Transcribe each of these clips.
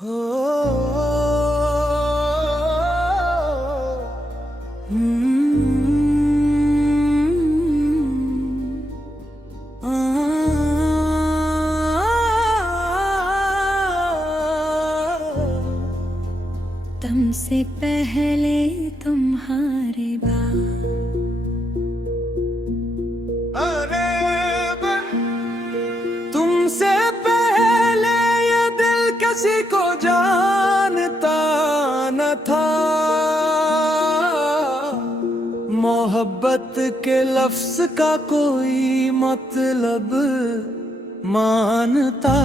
हो तुमसे पहले तुम्हारे बाद तुमसे पहले ये दिल किसी को जानता न था। मोहब्बत के लफ्ज का कोई मतलब मानता।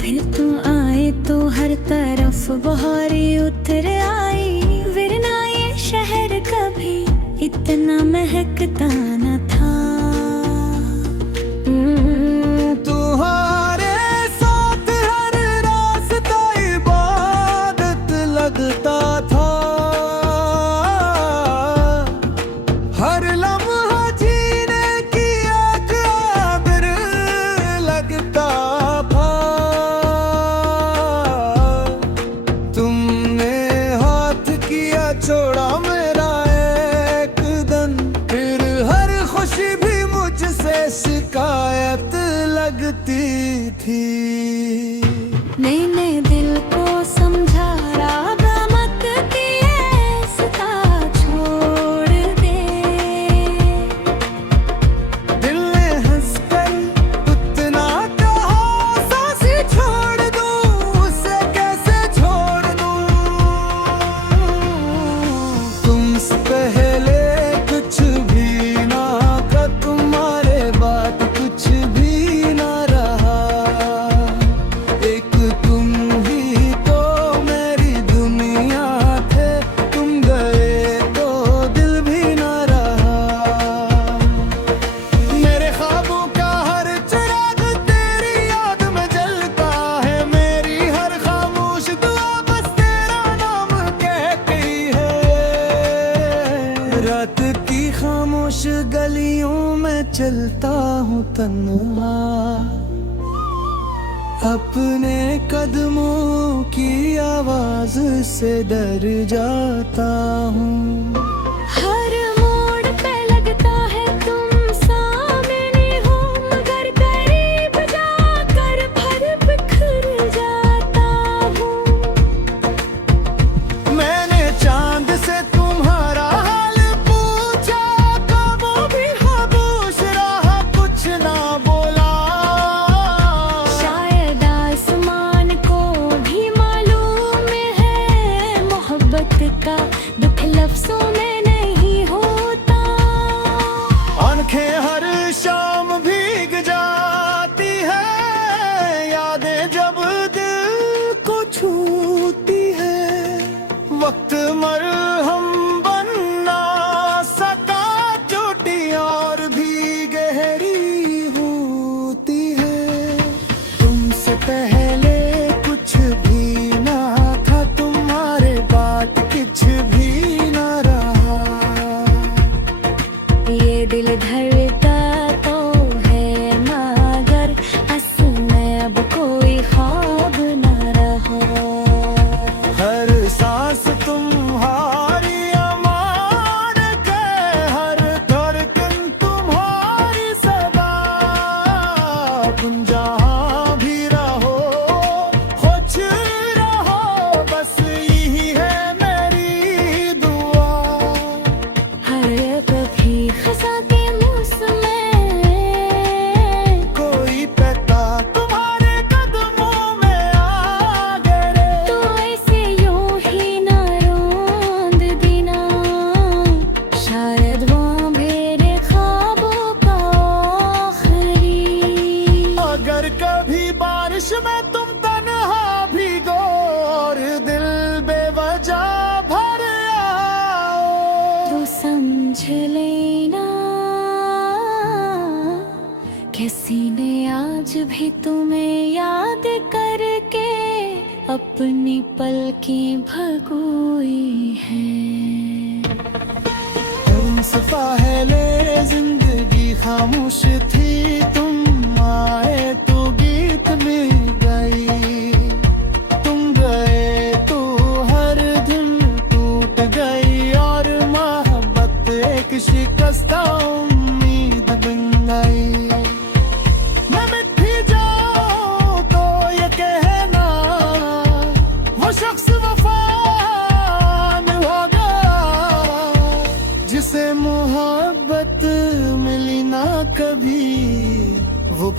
फिर तू आए तो हर तरफ बहारी उतर आई, वरना ये शहर कभी इतना महकता न था। तुम्हारे साथ हर रास्ता इबादत लगता था। हर लम्हा जीने की एक आदर लगता था। तुमने हाथ किया छोड़ा मेरा एक दम, फिर हर खुशी भी मुझसे शिकायत लगती थी। मैंने दिल को समझा रागा मत किए सता छोड़ दे। दिल ने हंसकर उतना कहा, सांसें छोड़ दूं उसे कैसे छोड़ दूं। तुमसे पहले कुछ भी ना था, तुम्हारे बाद कुछ भी ना रहा। एक तुम ही तो मेरी दुनिया थे, तुम गए तो दिल भी ना रहा। मेरे ख्वाबों का हर चिराग तेरी याद में जलता है। मेरी हर खामोश दुआ बस तेरा नाम कहती है। रात की खामोश गलियों में चलता हूँ तन्हा, अपने कदमों की आवाज से डर जाता हूँ। हर मोड़ पे लगता है तुम सामने हो, मगर करीब जाकर फिर बिखर जाता हूँ। मैंने चांद से तुम्हारा हाल पूछा, कब वो भी खामोश रहा, कुछ ना बोला। शायद आसमान को भी मालूम है, मोहब्बत का दुख लफ्जों में नहीं होता। आंखें हर शाम भीग जाती है, यादें जब दिल को छूती है। वक्त मरहम बनना सका, चोटी और भी गहरी होती है। तुमसे पहले कुछ भी ना था, तुम्हारे बाद कुछ भी ना रहा। ये दिल धड़का तो है मगर असल में अब कोई ख्वाब न रहा। हर सांस तुम्हारी अमानत है, हर धड़कन तुम्हारी सदा। तुम जहाँ भी रहो खुश रहो, बस यही है मेरी दुआ। हर कभी खसा के मौसम में कोई पता तुम्हारे कदमों में आ गिरे। तो ऐसे यूं ही ना रोंद देना, शायद वो मेरे ख्वाबों का आखिरी। अगर कभी बारिश में तुम तन्हा भीगो और दिल बेवजह भर आओ, तो समझ लेना किसी ने आज भी तुम्हें याद करके अपनी पलकें भगोई हैं। तुमसे पहले जिंदगी खामोश थी, तुम आए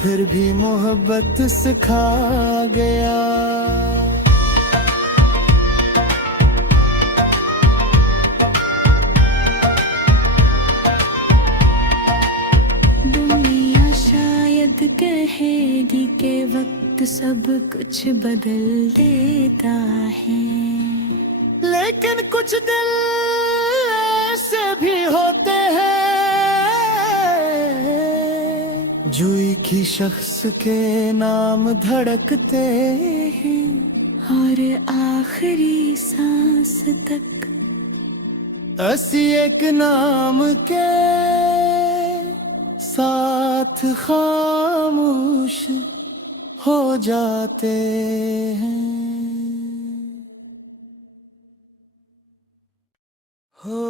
फिर भी मोहब्बत सिखा गया। दुनिया शायद कहेगी कि वक्त सब कुछ बदल देता है, लेकिन कुछ दिल ऐसे भी होते हैं जो एक ही शख्स के नाम धड़कते हैं, और आखिरी सांस तक असी एक नाम के साथ खामोश हो जाते हैं। हो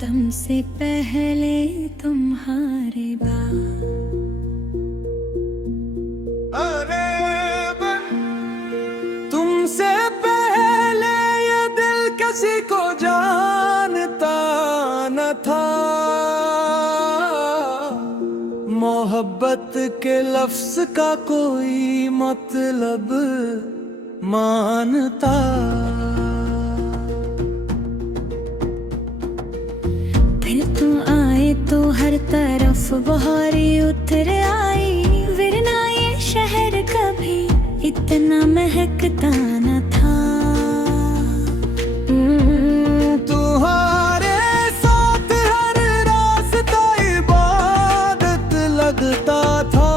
तुमसे पहले तुम्हारे बाद, अरे तुमसे पहले ये दिल किसी को जानता न था, मोहब्बत के लफ्ज का कोई मतलब मानता। फिर तू आए तो हर तरफ बहारी उतर आई, वरना ये शहर कभी इतना महकता न था। तुम्हारे साथ हर रास्ता इबादत लगता था,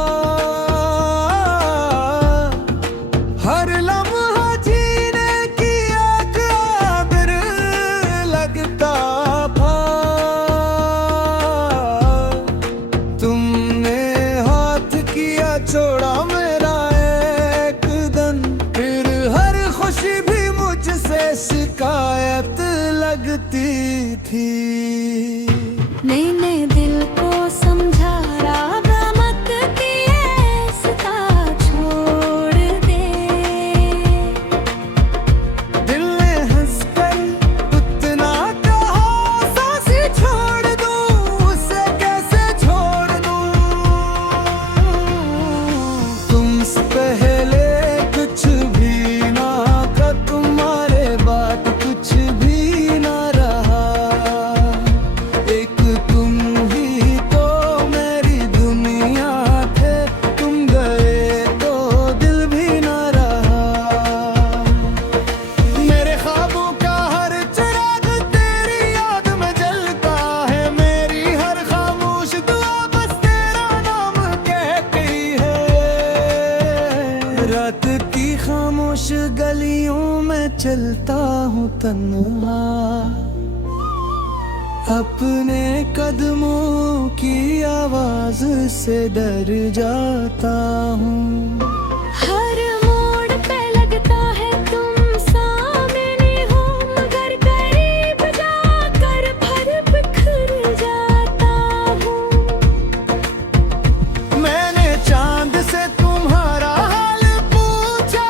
हर लम्हा जीने की एक आदर लगता था। तुमने हाथ किया छोड़ा मेरा एक दम, फिर हर खुशी भी मुझसे शिकायत लगती थी। मैंने दिल को समझा रागा मत कि ऐसा छोड़ दे, दिल ने हंसकर उतना कहा सांसें छोड़ दूं, उसे कैसे छोड़ दूं। तुमसे पहले कुछ भी ना था, तुम्हारे बाद कुछ भी ना रहा, एक तुम ही तो मेरी दुनिया थे, तुम गए तो दिल भी ना रहा। मेरे ख्वाबों का हर चिराग तेरी याद में जलता है, मेरी हर खामोश दुआ बस तेरा नाम कहती है। रात की खामोश गलियों में चलता हूँ तन्हा, अपने कदमों की आवाज से डर जाता हूँ। हर मोड़ पे लगता है तुम सामने हो, मगर करीब जाकर फिर बिखर जाता हूँ। मैंने चांद से तुम्हारा हाल पूछा,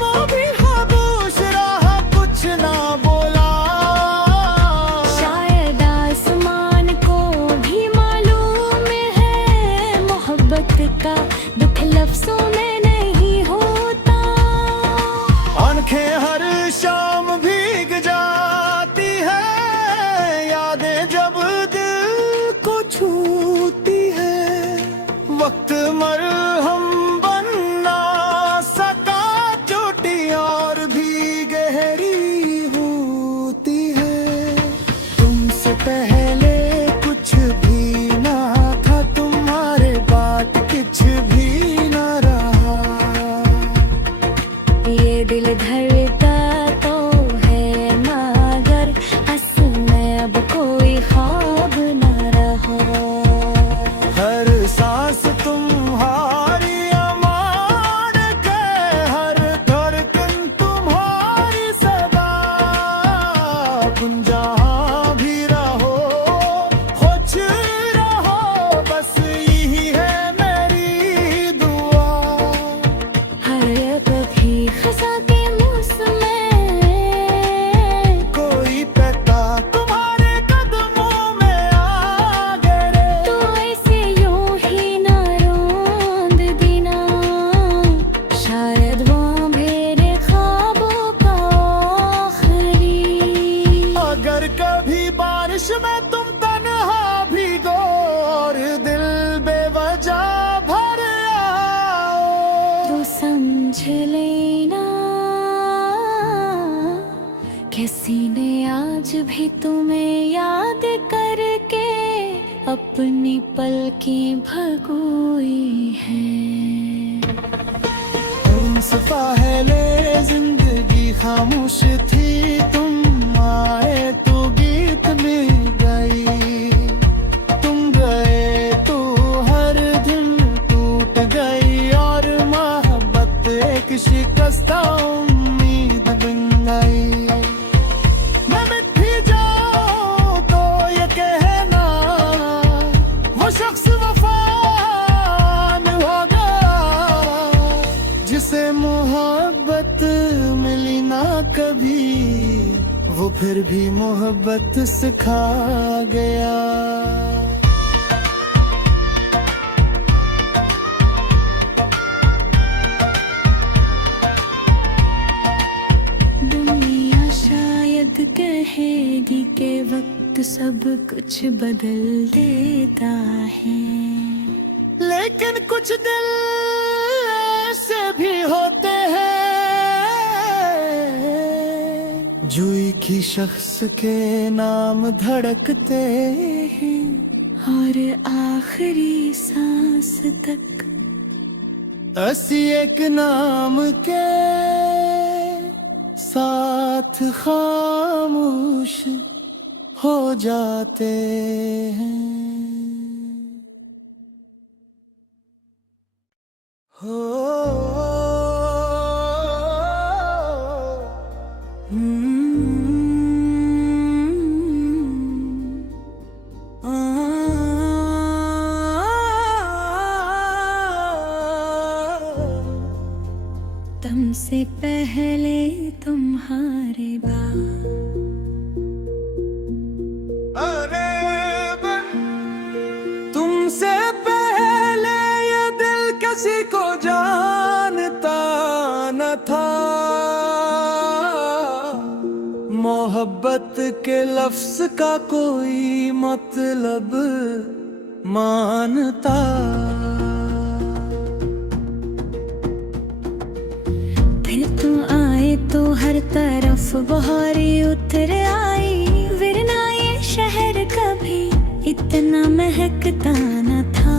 वो भी खामोश रहा, कुछ ना बोला। शायद आसमान को भी मालूम है, मोहब्बत का दुख लफ्जों में नहीं होता। आंखें हर शाम भीग जाती है, यादें जब दिल को छूती है, वक्त मरहम बन ना सका, चोटी और भी गहरी होती है। तुमसे पहले कुछ भी ना था, तुम्हारे बाद कुछ भी ना रहा, ये दिल धड़का तो है मगर असल में अब कोई ख्वाब न रहा। हर सांस तुम्हारा भी तुम्हें याद करके अपनी पलकें भगोई है। पहले जिंदगी खामोश थी, तुम आए तो गीत में गई। तुम गए तो हर दिन टूट गई, और मोहब्बत एक शिकस्ता उम्मीद बन गई। मैं मिट भी जाऊं तो ये कहना, वो शख्स वफान होगा जिसे मोहब्बत मिली ना कभी, वो फिर भी मोहब्बत सिखा गया। दुनिया शायद कहेगी कि वक्त सब कुछ बदल देता है, लेकिन कुछ दिल ऐसे भी होते हैं जो एक ही शख्स के नाम धड़कते हैं, और आखिरी सांस तक असी एक नाम के साथ खामोश हो जाते हैं। हो तुमसे पहले तुम्हारे बाद, तुमसे पहले ये दिल किसी को जानता न था, मोहब्बत के लफ्ज का कोई मतलब मानता। फिर तुम आए तो हर तरफ बहारी उतर आई, वरना ये शहर कभी इतना महकता न था।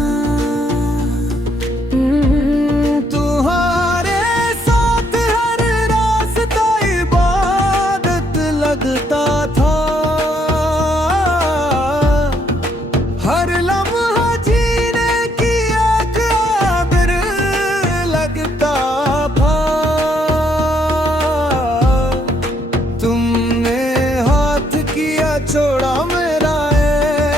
तुम्हारे साथ हर रास्ता इबादत लगता था, हर लम्हा जीने की एक आदर लगता था। तुमने हाथ किया छोड़ा मेरा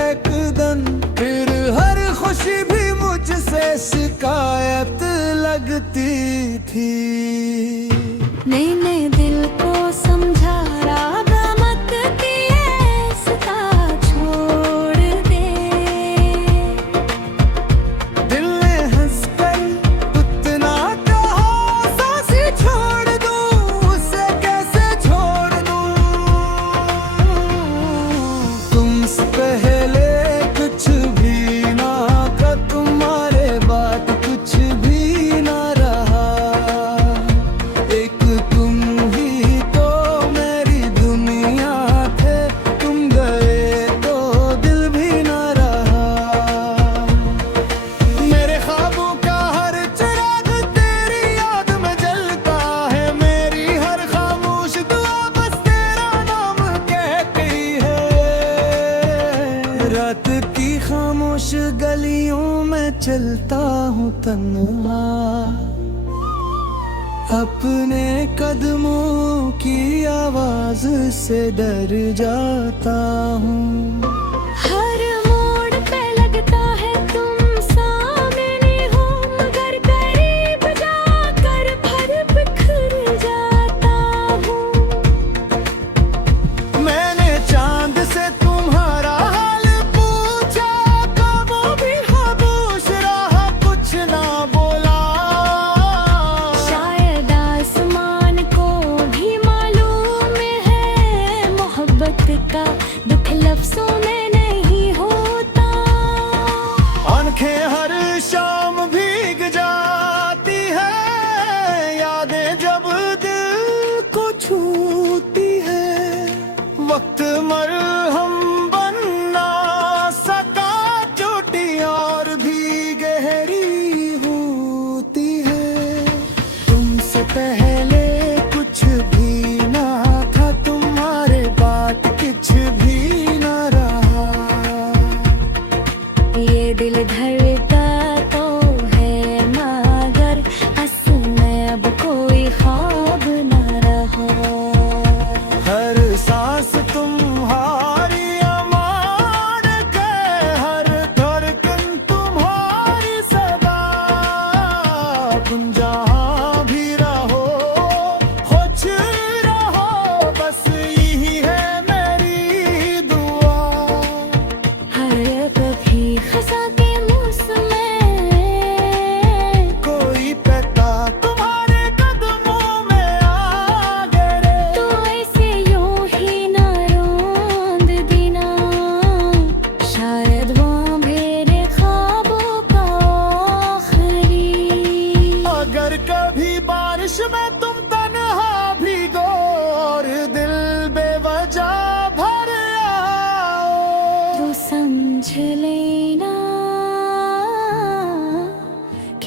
एक दम, फिर हर खुशी भी मुझसे शिकायत लगती थी। नए नए दिल को समझा रागा मत दिए, सता छोड़ दे। दिल ने हंसकर उतना कहा, सांसें छोड़ दूं उसे कैसे छोड़ दूं। तुमसे पहले कुछ भी ना था, तुम्हारे बाद कुछ भी ना रहा। एक तुम ही तो मेरी दुनिया थे, तुम गए तो दिल भी ना रहा। मेरे ख्वाबों का हर चिराग तेरी याद में जलता है, मेरी हर खामोश दुआ बस तेरा नाम कहती है। रात की खामोश गलियों में चलता हूँ तन्हा, अपने कदमों की आवाज से डर जाता हूँ। हर मोड़ पे लगता है तुम सामने हो, मगर करीब जाकर फिर बिखर जाता हूँ। मैंने चांद से तुम्हारा हाल पूछा, वो भी खामोश रहा, कुछ ना बोला। शायद आसमान को भी मालूम है मोहब्बत का दुख लफ्जों में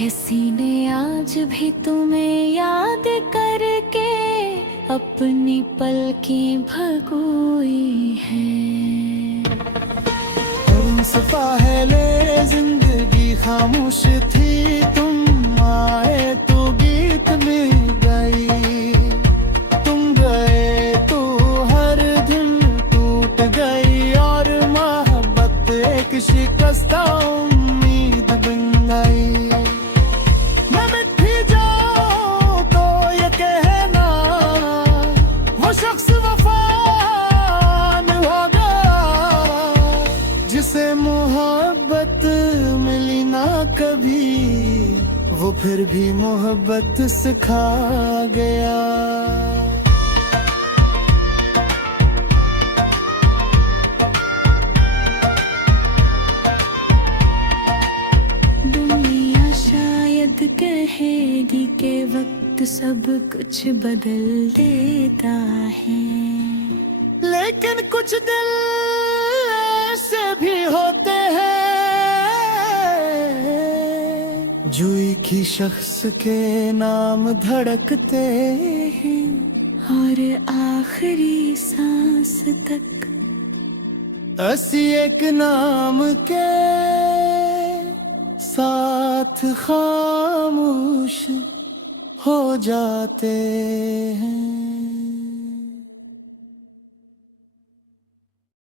किसी ने आज भी तुम्हें याद करके अपनी पलकें भगोई है। मुंसफा है ले जिंदगी खामोश थी, तुम आए तो गीत में गई। तुम गए तो हर धुन टूट गई, और मोहब्बत एक शिकस्ता उम्मीद बन गई। मैं मिट भी जाऊं तो ये कहना, वो शख्स वफा न होगा जिसे मोहब्बत मिली ना कभी, वो फिर भी मोहब्बत सिखा गया। दुनिया शायद कहेगी कि वक्त सब कुछ बदल देता है, लेकिन कुछ दिल ऐसे भी होते हैं जो एक ही शख्स के नाम धड़कते हैं, और आखिरी सांस तक असी एक नाम के साथ खामोश हो जाते हैं।